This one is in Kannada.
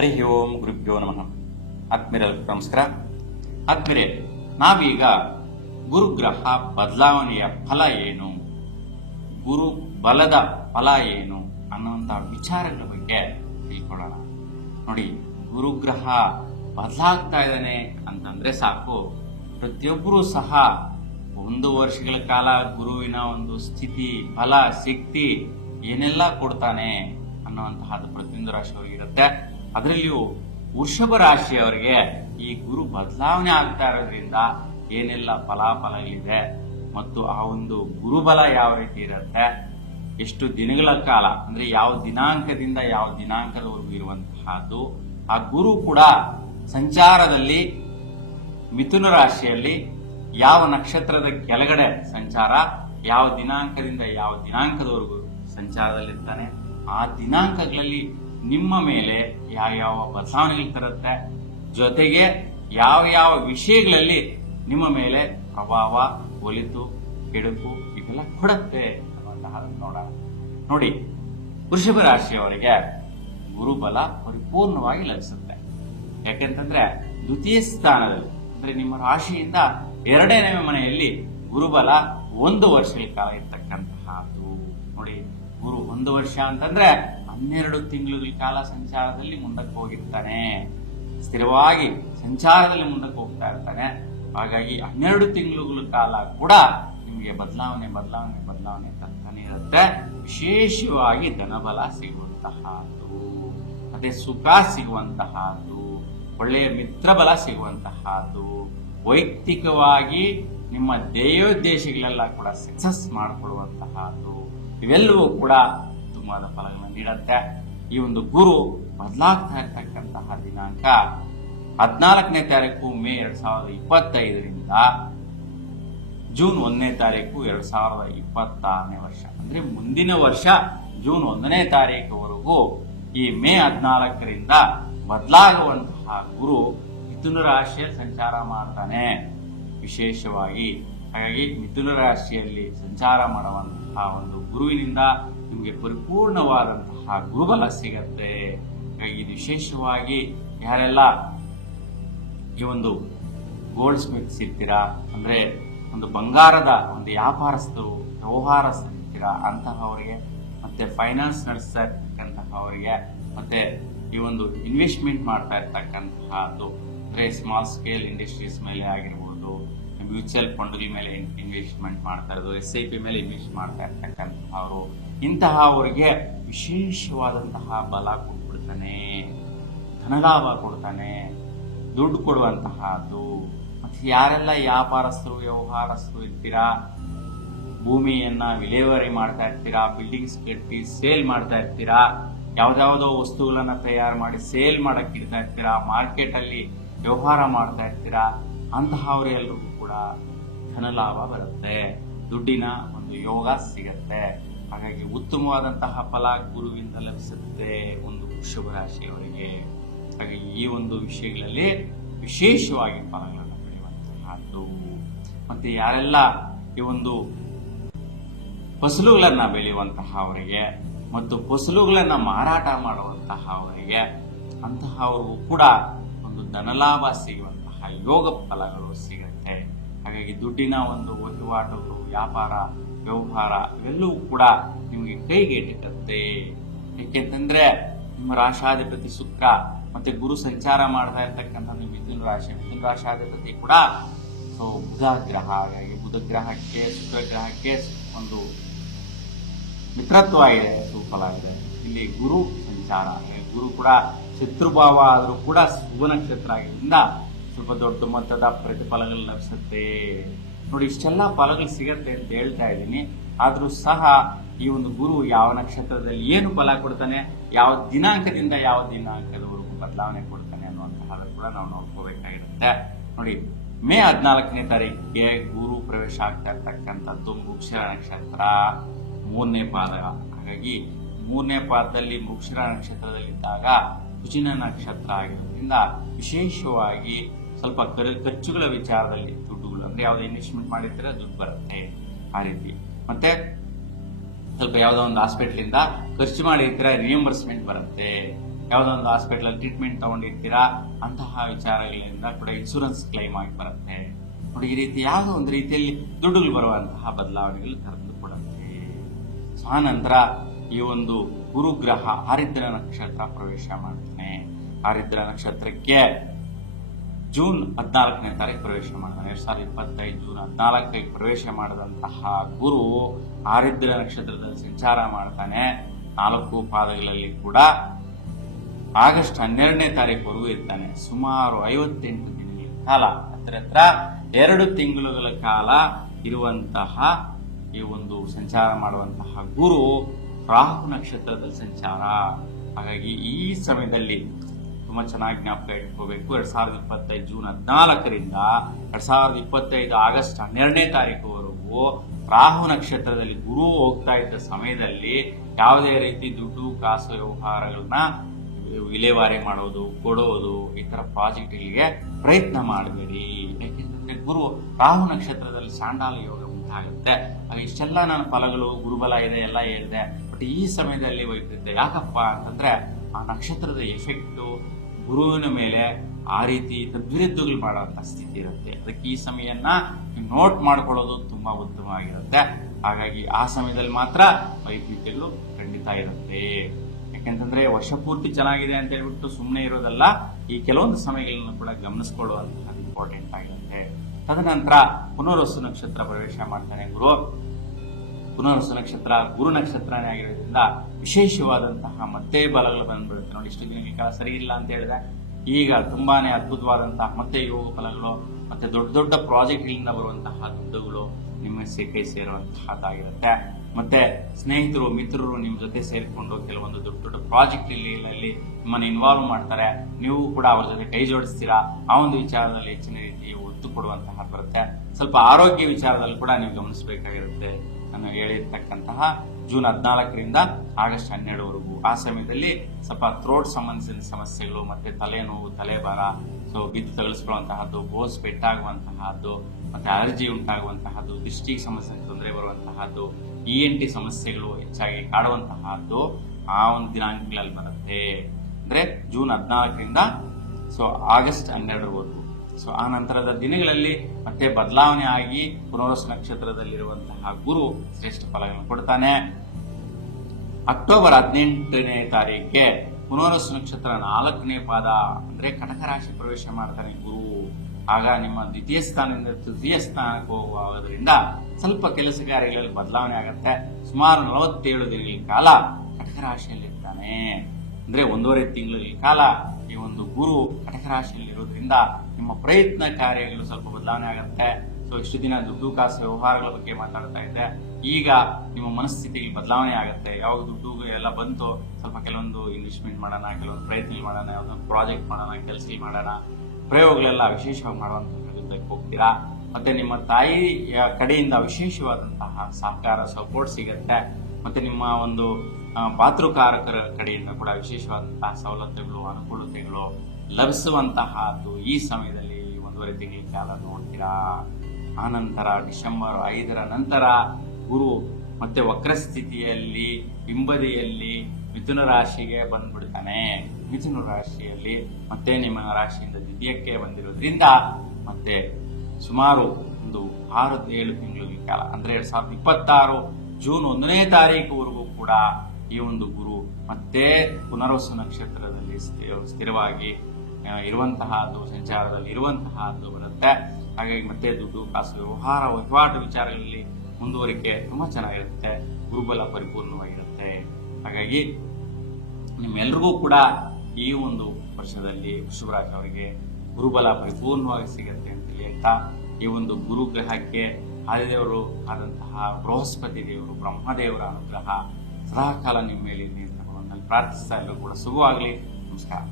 ಹರಿ ಓಂ ಗುರುಭ್ಯೋ ನಮಃ. ಆತ್ಮೀರಲ್ ನಮಸ್ಕಾರ. ಆತ್ಮೀರೆ ನಾವೀಗ ಗುರುಗ್ರಹ ಬದಲಾವಣೆಯ ಫಲ ಏನು? ಗುರು ಬಲದ ಫಲ ಏನು ಅನ್ನುವಂತಹ ವಿಚಾರಗಳ ಬಗ್ಗೆ ತಿಳ್ಕೊಳ್ಳೋಣ. ನೋಡಿ, ಗುರುಗ್ರಹ ಬದಲಾಗ್ತಾ ಇದ್ದಾನೆ ಅಂತಂದ್ರೆ ಸಾಕು. ಪ್ರತಿಯೊಬ್ಬರೂ ಸಹ ಒಂದು ವರ್ಷಗಳ ಕಾಲ ಗುರುವಿನ ಒಂದು ಸ್ಥಿತಿ, ಫಲ, ಶಕ್ತಿ ಏನೆಲ್ಲ ಕೊಡ್ತಾನೆ ಅನ್ನುವಂತಹ ಪ್ರತಿಯೊಂದು ರಾಶಿಯವರಿಗೆ ಇರುತ್ತೆ ಅದರಲ್ಲಿಯೂ ವೃಷಭ ರಾಶಿಯವರಿಗೆ ಈ ಗುರು ಬದಲಾವಣೆ ಆಗ್ತಾ ಇರೋದ್ರಿಂದ ಏನೆಲ್ಲ ಫಲಾಫಲಗಳಿದೆ ಮತ್ತು ಆ ಒಂದು ಗುರುಬಲ ಯಾವ ರೀತಿ ಇರುತ್ತೆ, ಎಷ್ಟು ದಿನಗಳ ಕಾಲ, ಅಂದ್ರೆ ಯಾವ ದಿನಾಂಕದಿಂದ ಯಾವ ದಿನಾಂಕದವರೆಗೂ ಇರುವಂತಹದ್ದು, ಆ ಗುರು ಕೂಡ ಸಂಚಾರದಲ್ಲಿ, ಮಿಥುನ ರಾಶಿಯಲ್ಲಿ ಯಾವ ನಕ್ಷತ್ರದ ಕೆಳಗಡೆ ಸಂಚಾರ, ಯಾವ ದಿನಾಂಕದಿಂದ ಯಾವ ದಿನಾಂಕದವರೆಗೂ ಸಂಚಾರದಲ್ಲಿರ್ತಾನೆ, ಆ ದಿನಾಂಕಗಳಲ್ಲಿ ನಿಮ್ಮ ಮೇಲೆ ಯಾವ ಯಾವ ಬದಲಾವಣೆಗಳು ತರುತ್ತೆ, ಜೊತೆಗೆ ಯಾವ ಯಾವ ವಿಷಯಗಳಲ್ಲಿ ನಿಮ್ಮ ಮೇಲೆ ಪ್ರಭಾವ, ಒಲಿತು, ಕೆಡುಕು ಇದೆಲ್ಲ ಕೊಡುತ್ತೆ ಅನ್ನುವಂತಹ ನೋಡೋಣ. ನೋಡಿ, ವೃಷಭ ರಾಶಿಯವರಿಗೆ ಗುರುಬಲ ಪರಿಪೂರ್ಣವಾಗಿ ಲಭಿಸುತ್ತೆ. ಯಾಕೆಂತಂದ್ರೆ, ದ್ವಿತೀಯ ಸ್ಥಾನದಲ್ಲಿ, ಅಂದ್ರೆ ನಿಮ್ಮ ರಾಶಿಯಿಂದ ಎರಡನೇ ಮನೆಯಲ್ಲಿ ಗುರುಬಲ ಒಂದು ವರ್ಷಗಳ ಕಾಲ ಇರ್ತಕ್ಕಂತಹದ್ದು. ನೋಡಿ, ಗುರು ಒಂದು ವರ್ಷ ಅಂತಂದ್ರೆ ಹನ್ನೆರಡು ತಿಂಗಳುಗಳ ಕಾಲ ಸಂಚಾರದಲ್ಲಿ ಮುಂದಕ್ಕೆ ಹೋಗಿರ್ತಾನೆ. ಸ್ಥಿರವಾಗಿ ಸಂಚಾರದಲ್ಲಿ ಮುಂದಕ್ಕೆ ಹೋಗ್ತಾ ಇರ್ತಾನೆ. ಹಾಗಾಗಿ ಹನ್ನೆರಡು ತಿಂಗಳುಗಳ ಕಾಲ ಕೂಡ ನಿಮಗೆ ಬದಲಾವಣೆ ಬದಲಾವಣೆ ಬದಲಾವಣೆ ತರ್ತಾನೆ ಇರುತ್ತೆ. ವಿಶೇಷವಾಗಿ ಧನಬಲ ಸಿಗುವಂತಹದ್ದು, ಮತ್ತೆ ಸುಖ ಸಿಗುವಂತಹದ್ದು, ಒಳ್ಳೆಯ ಮಿತ್ರ ಬಲ ಸಿಗುವಂತಹದ್ದು, ವೈಯಕ್ತಿಕವಾಗಿ ನಿಮ್ಮ ದೇಹೋದ್ದೇಶಗಳೆಲ್ಲ ಕೂಡ ಸಕ್ಸಸ್ ಮಾಡಿಕೊಳ್ಳುವಂತಹದ್ದು ಇವೆಲ್ಲವೂ ಕೂಡ ತುಂಬಾದ ಫಲಗಳನ್ನು ನೀಡುತ್ತೆ ಈ ಒಂದು ಗುರು ಬದಲಾಗ್ತಾ ಇರ್ತಕ್ಕಂತಹ ದಿನಾಂಕ. ಹದಿನಾಲ್ಕನೇ ತಾರೀಕು ಮೇ ಎರಡ್ ಸಾವಿರದ ಇಪ್ಪತ್ತೈದರಿಂದ ಜೂನ್ ಒಂದನೇ ತಾರೀಕು ಎರಡ್ ಸಾವಿರದ ಇಪ್ಪತ್ತಾರನೇ ವರ್ಷ. ಅಂದ್ರೆ ಮುಂದಿನ ವರ್ಷ ಜೂನ್ ಒಂದನೇ ತಾರೀಕುವರೆಗೂ ಈ ಮೇ ಹದಿನಾಲ್ಕರಿಂದ ಬದಲಾಗುವಂತಹ ಗುರು ಮಿಥುನ ರಾಶಿಯ ಸಂಚಾರ ಮಾಡ್ತಾನೆ. ವಿಶೇಷವಾಗಿ ಹಾಗಾಗಿ ಮಿಥುನ ರಾಶಿಯಲ್ಲಿ ಸಂಚಾರ ಮಾಡುವಂತಹ ಒಂದು ಗುರುವಿನಿಂದ ನಿಮಗೆ ಪರಿಪೂರ್ಣವಾದಂತಹ ಗುರುಬಲ ಸಿಗತ್ತೆ. ಹಾಗಾಗಿ ಇದು ವಿಶೇಷವಾಗಿ ಯಾರೆಲ್ಲ ಈ ಒಂದು ಗೋಲ್ಡ್ ಸ್ಮಿತ್ಸ್ ಇರ್ತೀರಾ, ಅಂದ್ರೆ ಒಂದು ಬಂಗಾರದ ಒಂದು ವ್ಯಾಪಾರಸ್ಥರು ವ್ಯವಹಾರಸ್ಥರಿರ್ತೀರಾ ಅಂತಹವರಿಗೆ, ಮತ್ತೆ ಫೈನಾನ್ಸ್ ನಡೆಸ್ತಕ್ಕಂತಹವರಿಗೆ ಮತ್ತೆ ಈ ಒಂದು ಇನ್ವೆಸ್ಟ್ಮೆಂಟ್ ಮಾಡ್ತಾ ಇರ್ತಕ್ಕಂತಹದ್ದು, ಅಂದ್ರೆ ಸ್ಮಾಲ್ ಸ್ಕೇಲ್ ಇಂಡಸ್ಟ್ರೀಸ್ ಮೇಲೆ ಆಗಿರ್ಬೋದು ಮ್ಯೂಚುವಲ್ ಫಂಡ್ಗಳ ಮೇಲೆ ಇನ್ವೆಸ್ಟ್ಮೆಂಟ್ ಮಾಡ್ತಾ ಇರೋದು ಎಸ್ ಐ ಪಿ ಮೇಲೆ ಇನ್ವೆಸ್ಟ್ ಮಾಡ್ತಾ ಇರ್ತಕ್ಕಂತಹವರು ಇಂತಹವರಿಗೆ ವಿಶೇಷವಾದಂತಹ ಬಲ ಕೊಟ್ಬಿಡ್ತಾನೆ ಧನಲಾಭ ಕೊಡ್ತಾನೆ, ದುಡ್ಡು ಕೊಡುವಂತಹದ್ದು. ಮತ್ತು ಯಾರೆಲ್ಲ ವ್ಯಾಪಾರಸ್ಥರು, ವ್ಯವಹಾರಸ್ಥರು ಇರ್ತೀರಾ? ಭೂಮಿಯನ್ನ ವಿಲೇವಾರಿ ಮಾಡ್ತಾ ಇರ್ತೀರಾ? ಬಿಲ್ಡಿಂಗ್ಸ್ ಕಟ್ಟಿ ಸೇಲ್ ಮಾಡ್ತಾ ಇರ್ತೀರಾ? ಯಾವ್ದಾವ್ದೋ ವಸ್ತುಗಳನ್ನ ತಯಾರು ಮಾಡಿ ಸೇಲ್ ಮಾಡಕ್ ಇಡ್ತಾ ಇರ್ತೀರಾ? ಮಾರ್ಕೆಟ್ ಅಲ್ಲಿ ವ್ಯವಹಾರ ಮಾಡ್ತಾ ಇರ್ತೀರಾ? ಅಂತಹವರೆಲ್ಲರಿಗೂ ಕೂಡ ಧನಲಾಭ ಬರುತ್ತೆ. ದುಡ್ಡಿನ ಒಂದು ಯೋಗ ಸಿಗತ್ತೆ. ಹಾಗಾಗಿ ಉತ್ತಮವಾದಂತಹ ಫಲ ಗುರುವಿಂದ ಲಭಿಸುತ್ತೆ ಒಂದು ವೃಷಭ ರಾಶಿಯವರಿಗೆ ಹಾಗೆ ಈ ಒಂದು ವಿಷಯಗಳಲ್ಲಿ ವಿಶೇಷವಾಗಿ ಫಲಗಳನ್ನು ಪಡೆಯುವಂತಹದ್ದು ಮತ್ತೆ ಯಾರೆಲ್ಲ ಈ ಒಂದು ಫಸಲುಗಳನ್ನು ಬೆಳೆಯುವಂತಹ ಅವರಿಗೆ ಮತ್ತು ಫಸಲುಗಳನ್ನು ಮಾರಾಟ ಮಾಡುವಂತಹ ಅವರಿಗೆ, ಅಂತಹವ್ರಿಗೂ ಕೂಡ ಒಂದು ಧನಲಾಭ ಸಿಗುವಂತಹ ಯೋಗ ಫಲಗಳು ಸಿಗುತ್ತೆ. ಹಾಗಾಗಿ ದುಡ್ಡಿನ ಒಂದು ವಹಿವಾಟುಗಳು ವ್ಯಾಪಾರ ವ್ಯವಹಾರ ಇವೆಲ್ಲವೂ ಕೂಡ ನಿಮಗೆ ಕೈಗೆ ಎಟುತ್ತೆ ಏಕೆಂತಂದ್ರೆ ನಿಮ್ಮ ರಾಶಾಧಿಪತಿ ಶುಕ್ರ ಮತ್ತೆ ಗುರು ಸಂಚಾರ ಮಾಡ್ತಾ ಇರ್ತಕ್ಕಂಥ ಮಿಥುನ ರಾಶಿ, ಮಿಥುನ್ ರಾಶಾಧಿಪತಿ ಕೂಡ ಸೊ ಬುಧ ಗ್ರಹ ಹಾಗಾಗಿ ಬುಧ ಗ್ರಹಕ್ಕೆ, ಶುಕ್ರ ಗ್ರಹಕ್ಕೆ ಒಂದು ಮಿತ್ರತ್ವ ಇದೆ ಸುಫಲ ಇದೆ ಇಲ್ಲಿ ಗುರು ಸಂಚಾರ ಗುರು ಕೂಡ ಶತ್ರುಭಾವ ಆದರೂ ಕೂಡ ಸುಗುಣ ಕ್ಷೇತ್ರ ಆಗಿದ್ದರಿಂದ ಸ್ವಲ್ಪ ದೊಡ್ಡ ಮೊತ್ತದ ಪ್ರತಿಫಲಗಳು ಲಭಿಸುತ್ತೆ. ನೋಡಿ, ಇಷ್ಟೆಲ್ಲ ಫಲಗಳು ಸಿಗತ್ತೆ ಅಂತ ಹೇಳ್ತಾ ಇದ್ದೀನಿ. ಆದರೂ ಸಹ ಈ ಒಂದು ಗುರು ಯಾವ ನಕ್ಷತ್ರದಲ್ಲಿ ಏನು ಫಲ ಕೊಡ್ತಾನೆ, ಯಾವ ದಿನಾಂಕದಿಂದ ಯಾವ ದಿನಾಂಕದವರೆಗೂ ಬದಲಾವಣೆ ಕೊಡ್ತಾನೆ ಅನ್ನುವಂತಹ ಕೂಡ ನಾವು ನೋಡ್ಕೋಬೇಕಾಗಿರುತ್ತೆ. ನೋಡಿ, ಮೇ ಹದಿನಾಲ್ಕನೇ ತಾರೀಕಿಗೆ ಗುರು ಪ್ರವೇಶ ಆಗ್ತಾ ಇರ್ತಕ್ಕಂಥದ್ದು ಮುಕ್ಷರ ನಕ್ಷತ್ರ ಮೂರನೇ ಪಾದ. ಹಾಗಾಗಿ ಮೂರನೇ ಪಾದದಲ್ಲಿ ಮುಕ್ಷರ ನಕ್ಷತ್ರದಲ್ಲಿದ್ದಾಗ ಕುಚಿನ ನಕ್ಷತ್ರ ಆಗಿರೋದ್ರಿಂದ ವಿಶೇಷವಾಗಿ ಸ್ವಲ್ಪ ಖರ್- ಖರ್ಚುಗಳ ವಿಚಾರದಲ್ಲಿ ಅಂದ್ರೆ ಯಾವ್ದು ಇನ್ವೆಸ್ಟ್ಮೆಂಟ್ ಮಾಡಿರ್ತಾರೆ ದುಡ್ಡು ಬರುತ್ತೆ ಆ ರೀತಿ. ಮತ್ತೆ ಸ್ವಲ್ಪ ಯಾವ್ದೋ ಒಂದು ಹಾಸ್ಪಿಟ್ಲಿಂದ ಖರ್ಚು ಮಾಡಿದ್ರೆ ರಿಯಂಬರ್ಸ್ಮೆಂಟ್ ಬರುತ್ತೆ. ಯಾವುದೋ ಒಂದು ಹಾಸ್ಪಿಟ್ಲಲ್ಲಿ ಟ್ರೀಟ್ಮೆಂಟ್ ತಗೊಂಡಿರ್ತೀರಾ, ಅಂತಹ ವಿಚಾರಗಳಿಂದ ಕೂಡ ಇನ್ಶೂರೆನ್ಸ್ ಕ್ಲೈಮ್ ಆಗಿ ಬರುತ್ತೆ. ನೋಡಿ, ಈ ರೀತಿ ಯಾವುದೋ ಒಂದು ರೀತಿಯಲ್ಲಿ ದುಡ್ಡುಗಳು ಬರುವಂತಹ ಬದಲಾವಣೆಗಳು ತರಂದು ಕೊಡುತ್ತೆ. ಸೊ ಆ ನಂತರ ಈ ಒಂದು ಗುರುಗ್ರಹ ಆರಿದ್ರ ನಕ್ಷತ್ರ ಪ್ರವೇಶ ಮಾಡ್ತಾನೆ. ಆರಿದ್ರ ನಕ್ಷತ್ರಕ್ಕೆ ಜೂನ್ ಹದಿನಾಲ್ಕನೇ ತಾರೀಕು ಪ್ರವೇಶ ಮಾಡಿದ ಎರಡು ಸಾವಿರದ ಇಪ್ಪತ್ತೈದು ಜೂನ್ ಹದಿನಾಲ್ಕೈದು ಪ್ರವೇಶ ಮಾಡಿದಂತಹ ಗುರು ಆರಿದ್ರ ನಕ್ಷತ್ರದಲ್ಲಿ ಸಂಚಾರ ಮಾಡ್ತಾನೆ. ನಾಲ್ಕು ಪಾದಗಳಲ್ಲಿ ಕೂಡ ಆಗಸ್ಟ್ ಹನ್ನೆರಡನೇ ತಾರೀಕುವರೆಗೂ ಇರ್ತಾನೆ. ಸುಮಾರು ಐವತ್ತೆಂಟು ದಿನಗಳ ಕಾಲ. ಹತ್ರ ಹತ್ರ ಎರಡು ತಿಂಗಳುಗಳ ಕಾಲ ಇರುವಂತಹ ಈ ಒಂದು ಸಂಚಾರ ಮಾಡುವಂತಹ ಗುರು ರಾಹು ನಕ್ಷತ್ರದಲ್ಲಿ ಸಂಚಾರ. ಹಾಗಾಗಿ ಈ ಸಮಯದಲ್ಲಿ ತುಂಬಾ ಚೆನ್ನಾಗಿ ಜ್ಞಾಪಕ ಇಟ್ಕೋಬೇಕು. ಎರಡ್ ಸಾವಿರದ ಇಪ್ಪತ್ತೈದು ಜೂನ್ ಹದಿನಾಲ್ಕರಿಂದ ಎರಡ್ ಸಾವಿರದ ಇಪ್ಪತ್ತೈದು ಆಗಸ್ಟ್ ಹನ್ನೆರಡನೇ ತಾರೀಕುವರೆಗೂ ರಾಹು ನಕ್ಷತ್ರದಲ್ಲಿ ಗುರು ಹೋಗ್ತಾ ಇದ್ದ ಸಮಯದಲ್ಲಿ ಯಾವುದೇ ರೀತಿ ದುಡ್ಡು, ಕಾಸು ವ್ಯವಹಾರಗಳನ್ನ ವಿಲೇವಾರಿ ಮಾಡೋದು, ಕೊಡೋದು ಈ ತರ ಪ್ರಾಜೆಕ್ಟ್ಗಳಿಗೆ ಪ್ರಯತ್ನ ಮಾಡಬೇಡಿ. ಯಾಕೆಂದ್ರೆ ಗುರು ರಾಹು ನಕ್ಷತ್ರದಲ್ಲಿ ಶಾಂಡಾಲ ಯೋಗ ಉಂಟಾಗುತ್ತೆ. ಹಾಗೆ ಇಷ್ಟೆಲ್ಲ ನನ್ನ ಫಲಗಳು, ಗುರುಬಲ ಇದೆ, ಎಲ್ಲ ಹೇಳಿದೆ ಬಟ್ ಈ ಸಮಯದಲ್ಲಿ ವೈಪರೀತ್ಯ ಯಾಕಪ್ಪ ಅಂತಂದ್ರೆ ಆ ನಕ್ಷತ್ರದ ಎಫೆಕ್ಟು ಗುರುವಿನ ಮೇಲೆ ಆ ರೀತಿ ತದ್ವಿರುದ್ಧಗಳು ಮಾಡುವಂತ ಸ್ಥಿತಿ ಇರುತ್ತೆ. ಅದಕ್ಕೆ ಈ ಸಮಯನ್ನ ನೋಟ್ ಮಾಡ್ಕೊಳ್ಳೋದು ತುಂಬಾ ಉತ್ತಮವಾಗಿರುತ್ತೆ. ಹಾಗಾಗಿ ಆ ಸಮಯದಲ್ಲಿ ಮಾತ್ರ ವೈಪರೀತ್ಯಗಳು ಖಂಡಿತ ಇರುತ್ತೆ. ಯಾಕೆಂತಂದ್ರೆ ವರ್ಷ ಪೂರ್ತಿ ಚೆನ್ನಾಗಿದೆ ಅಂತ ಹೇಳ್ಬಿಟ್ಟು ಸುಮ್ಮನೆ ಇರೋದಲ್ಲ, ಈ ಕೆಲವೊಂದು ಸಮಯಗಳನ್ನು ಕೂಡ ಗಮನಿಸ್ಕೊಳ್ಳುವಂತಹ ಇಂಪಾರ್ಟೆಂಟ್ ಆಗಿರುತ್ತೆ. ತದನಂತರ ಪುನರ್ವಸು ನಕ್ಷತ್ರ ಪ್ರವೇಶ ಮಾಡ್ತಾನೆ ಗುರು. ಪುನರ್ವಸು ನಕ್ಷತ್ರ, ಗುರು ನಕ್ಷತ್ರನೇ ಆಗಿರೋದ್ರಿಂದ ವಿಶೇಷವಾದಂತಹ ಮತ್ತೆ ಬಲಗಳು ಬಂದ್ಬಿಡುತ್ತೆ. ನೋಡಿ, ಇಷ್ಟು ದಿನಗಳ ಕಾಲ ಸರಿ ಇಲ್ಲ ಅಂತ ಹೇಳಿದ್ರೆ ಈಗ ತುಂಬಾನೇ ಅದ್ಭುತವಾದಂತಹ ಮತ್ತೆ ಯೋಗ ಫಲಗಳು, ಮತ್ತೆ ದೊಡ್ಡ ದೊಡ್ಡ ಪ್ರಾಜೆಕ್ಟ್ಗಳಿಂದ ಬರುವಂತಹ ದುಡ್ಡುಗಳು ನಿಮ್ಮ ಸೇಪೆ ಕೈ ಸೇರುವಂತಹದ್ದಾಗಿರುತ್ತೆ. ಮತ್ತೆ ಸ್ನೇಹಿತರು, ಮಿತ್ರರು ನಿಮ್ಮ ಜೊತೆ ಸೇರಿಕೊಂಡು ಕೆಲವೊಂದು ದೊಡ್ಡ ದೊಡ್ಡ ಪ್ರಾಜೆಕ್ಟ್ ಇಲ್ಲಿ ನಿಮ್ಮನ್ನ ಇನ್ವಾಲ್ವ್ ಮಾಡ್ತಾರೆ. ನೀವು ಕೂಡ ಅವ್ರ ಜೊತೆ ಕೈ ಜೋಡಿಸ್ತೀರಾ? ಆ ಒಂದು ವಿಚಾರದಲ್ಲಿ ಹೆಚ್ಚಿನ ರೀತಿ ಒತ್ತು ಕೊಡುವಂತಹ ಬರುತ್ತೆ. ಸ್ವಲ್ಪ ಆರೋಗ್ಯ ವಿಚಾರದಲ್ಲಿ ಕೂಡ ನೀವು ಗಮನಿಸಬೇಕಾಗಿರುತ್ತೆ. ಹೇಳಿರ್ತಕ್ಕಂತಹ ಜೂನ್ ಹದಿನಾಲ್ಕರಿಂದ ಆಗಸ್ಟ್ ಹನ್ನೆರಡುವರೆಗೂ. ಆ ಸಮಯದಲ್ಲಿ ಸ್ವಲ್ಪ ಥ್ರೋಟ್ ಸಂಬಂಧಿಸಿದ ಸಮಸ್ಯೆಗಳು ಮತ್ತೆ ತಲೆನೋವು ತಲೆಭಾರ ಸೊ ಬಿದ್ದು ತಗಲಿಸ್ಕೊಳ್ಳುವಂತಹದ್ದು ಬೋಸ್ ಪೆಟ್ಟಾಗುವಂತಹದ್ದು, ಮತ್ತೆ ಅಲರ್ಜಿ ಉಂಟಾಗುವಂತಹದ್ದು ದೃಷ್ಟಿಗೆ ಸಮಸ್ಯೆ ತೊಂದರೆ ಬರುವಂತಹದ್ದು ಇ ಎನ್ ಟಿ ಸಮಸ್ಯೆಗಳು ಹೆಚ್ಚಾಗಿ ಕಾಡುವಂತಹದ್ದು ಆ ಒಂದು ದಿನಾಂಕಗಳಲ್ಲಿ ಬರುತ್ತೆ. ಅಂದ್ರೆ ಜೂನ್ ಹದಿನಾಲ್ಕರಿಂದ ಸೊ ಆಗಸ್ಟ್ ಹನ್ನೆರಡರವರೆಗೂ. ಸೊ ಆ ನಂತರದ ದಿನಗಳಲ್ಲಿ ಮತ್ತೆ ಬದಲಾವಣೆ ಆಗಿ ಪುನರ್ವಸ್ ನಕ್ಷತ್ರದಲ್ಲಿರುವಂತಹ ಗುರು ಶ್ರೇಷ್ಠ ಫಲಗಳನ್ನು ಕೊಡ್ತಾನೆ. ಅಕ್ಟೋಬರ್ ಹದಿನೆಂಟನೇ ತಾರೀಕಿಗೆ ಪುನರ್ವಸ್ ನಕ್ಷತ್ರ ನಾಲ್ಕನೇ ಪಾದ ಅಂದ್ರೆ ಕಟಕ ರಾಶಿ ಪ್ರವೇಶ ಮಾಡ್ತಾನೆ ಗುರು. ಆಗ ನಿಮ್ಮ ದ್ವಿತೀಯ ಸ್ಥಾನದಿಂದ ತೃತೀಯ ಸ್ಥಾನಕ್ಕೆ ಹೋಗುವುದರಿಂದ ಸ್ವಲ್ಪ ಕೆಲಸ ಕಾರ್ಯಗಳಲ್ಲಿ ಬದಲಾವಣೆ ಆಗುತ್ತೆ. ಸುಮಾರು ನಲವತ್ತೇಳು ದಿನಗಳ ಕಾಲ ಕಟಕ ರಾಶಿಯಲ್ಲಿರ್ತಾನೆ. ಅಂದ್ರೆ ಒಂದೂವರೆ ತಿಂಗಳ ಕಾಲ ಈ ಒಂದು ಗುರು ಕಟಕ ರಾಶಿಯಲ್ಲಿರೋದ್ರಿಂದ ನಿಮ್ಮ ಪ್ರಯತ್ನ ಕಾರ್ಯಗಳು ಸ್ವಲ್ಪ ಬದಲಾವಣೆ ಆಗುತ್ತೆ. ಸೊ ಇಷ್ಟು ದಿನ ದುಡ್ಡು, ಕಾಸು, ವ್ಯವಹಾರಗಳ ಬಗ್ಗೆ ಮಾತಾಡ್ತಾ ಇದ್ದೆ. ಈಗ ನಿಮ್ಮ ಮನಸ್ಥಿತಿಗೆ ಬದಲಾವಣೆ ಆಗುತ್ತೆ. ಯಾವಾಗ ದುಡ್ಡು ಎಲ್ಲ ಬಂತು, ಸ್ವಲ್ಪ ಕೆಲವೊಂದು ಇನ್ವೆಸ್ಟ್ಮೆಂಟ್ ಮಾಡೋಣ, ಕೆಲವೊಂದು ಪ್ರಯತ್ನ ಮಾಡೋಣ ಯಾವ್ದೊಂದು ಪ್ರಾಜೆಕ್ಟ್ ಮಾಡೋಣ ಕೆಲಸ ಮಾಡೋಣ. ಪ್ರಯೋಗಗಳೆಲ್ಲ ವಿಶೇಷವಾಗಿ ಮಾಡುವಂತ ಹೋಗ್ತೀರಾ? ಮತ್ತೆ ನಿಮ್ಮ ತಾಯಿ ಕಡೆಯಿಂದ ವಿಶೇಷವಾದಂತಹ ಸಹಕಾರ ಸಪೋರ್ಟ್ ಸಿಗುತ್ತೆ. ಮತ್ತೆ ನಿಮ್ಮ ಒಂದು ಪಾತ್ರಕಾರಕರ ಕಡೆಯಿಂದ ಕೂಡ ವಿಶೇಷವಾದಂತಹ ಸವಲತ್ತುಗಳು, ಅನುಕೂಲತೆಗಳು ಲಭಿಸುವಂತಹದ್ದು ಈ ಸಮಯದಲ್ಲಿ ಒಂದೂವರೆ ತಿಂಗಳ ಕಾಲ ನೋಡ್ತೀರಾ? ಆನಂತರ ಡಿಸೆಂಬರ್ ಐದರ ನಂತರ ಗುರು ಮತ್ತೆ ವಕ್ರ ಸ್ಥಿತಿಯಲ್ಲಿ ಹಿಂಬದಿಯಲ್ಲಿ ಮಿಥುನ ರಾಶಿಗೆ ಬಂದ್ಬಿಡ್ತಾನೆ. ಮಿಥುನ ರಾಶಿಯಲ್ಲಿ ಮತ್ತೆ ನಿಮ್ಮ ರಾಶಿಯಿಂದ ದ್ವಿತೀಯಕ್ಕೆ ಬಂದಿರೋದ್ರಿಂದ ಮತ್ತೆ ಸುಮಾರು ಒಂದು ಆರು ಏಳು ತಿಂಗಳ ಕಾಲ, ಅಂದ್ರೆ ಎರಡ್ ಸಾವಿರದ ಇಪ್ಪತ್ತಾರು ಜೂನ್ ಒಂದನೇ ತಾರೀಕುವರೆಗೂ ಕೂಡ ಈ ಒಂದು ಗುರು ಮತ್ತೆ ಪುನರ್ವಸು ನಕ್ಷತ್ರದಲ್ಲಿ ಸ್ಥಿ- ಸ್ಥಿರವಾಗಿ ಇರುವಂತಹದ್ದು ಸಂಚಾರದಲ್ಲಿ ಇರುವಂತಹದ್ದು ಬರುತ್ತೆ. ಹಾಗಾಗಿ ಮತ್ತೆ ದುಡ್ಡು, ಕಾಸು, ವ್ಯವಹಾರ, ವಹಿವಾಟು ವಿಚಾರಗಳಲ್ಲಿ ಮುಂದುವರಿಕೆ ತುಂಬಾ ಚೆನ್ನಾಗಿರುತ್ತೆ, ಗುರುಬಲ ಪರಿಪೂರ್ಣವಾಗಿರುತ್ತೆ. ಹಾಗಾಗಿ ನಿಮ್ಮೆಲ್ರಿಗೂ ಕೂಡ ಈ ಒಂದು ವರ್ಷದಲ್ಲಿ ವೃಷಭರಾಜ್ ಅವರಿಗೆ ಗುರುಬಲ ಪರಿಪೂರ್ಣವಾಗಿ ಸಿಗುತ್ತೆ ಅಂತ ಹೇಳ್ತಾ, ಈ ಒಂದು ಗುರು ಗ್ರಹಕ್ಕೆ ಆದಿದೇವರು ಆದಂತಹ ಬೃಹಸ್ಪತಿ ದೇವರು, ಬ್ರಹ್ಮದೇವರ ಅನುಗ್ರಹ ಸದಾಕಾಲ ನಿಮ್ಮ ಮೇಲೆ ಪ್ರಾರ್ಥಿಸ್ತಾ ಎಲ್ಲರೂ ಕೂಡ ಶುಭವಾಗಲಿ. ನಮಸ್ಕಾರ.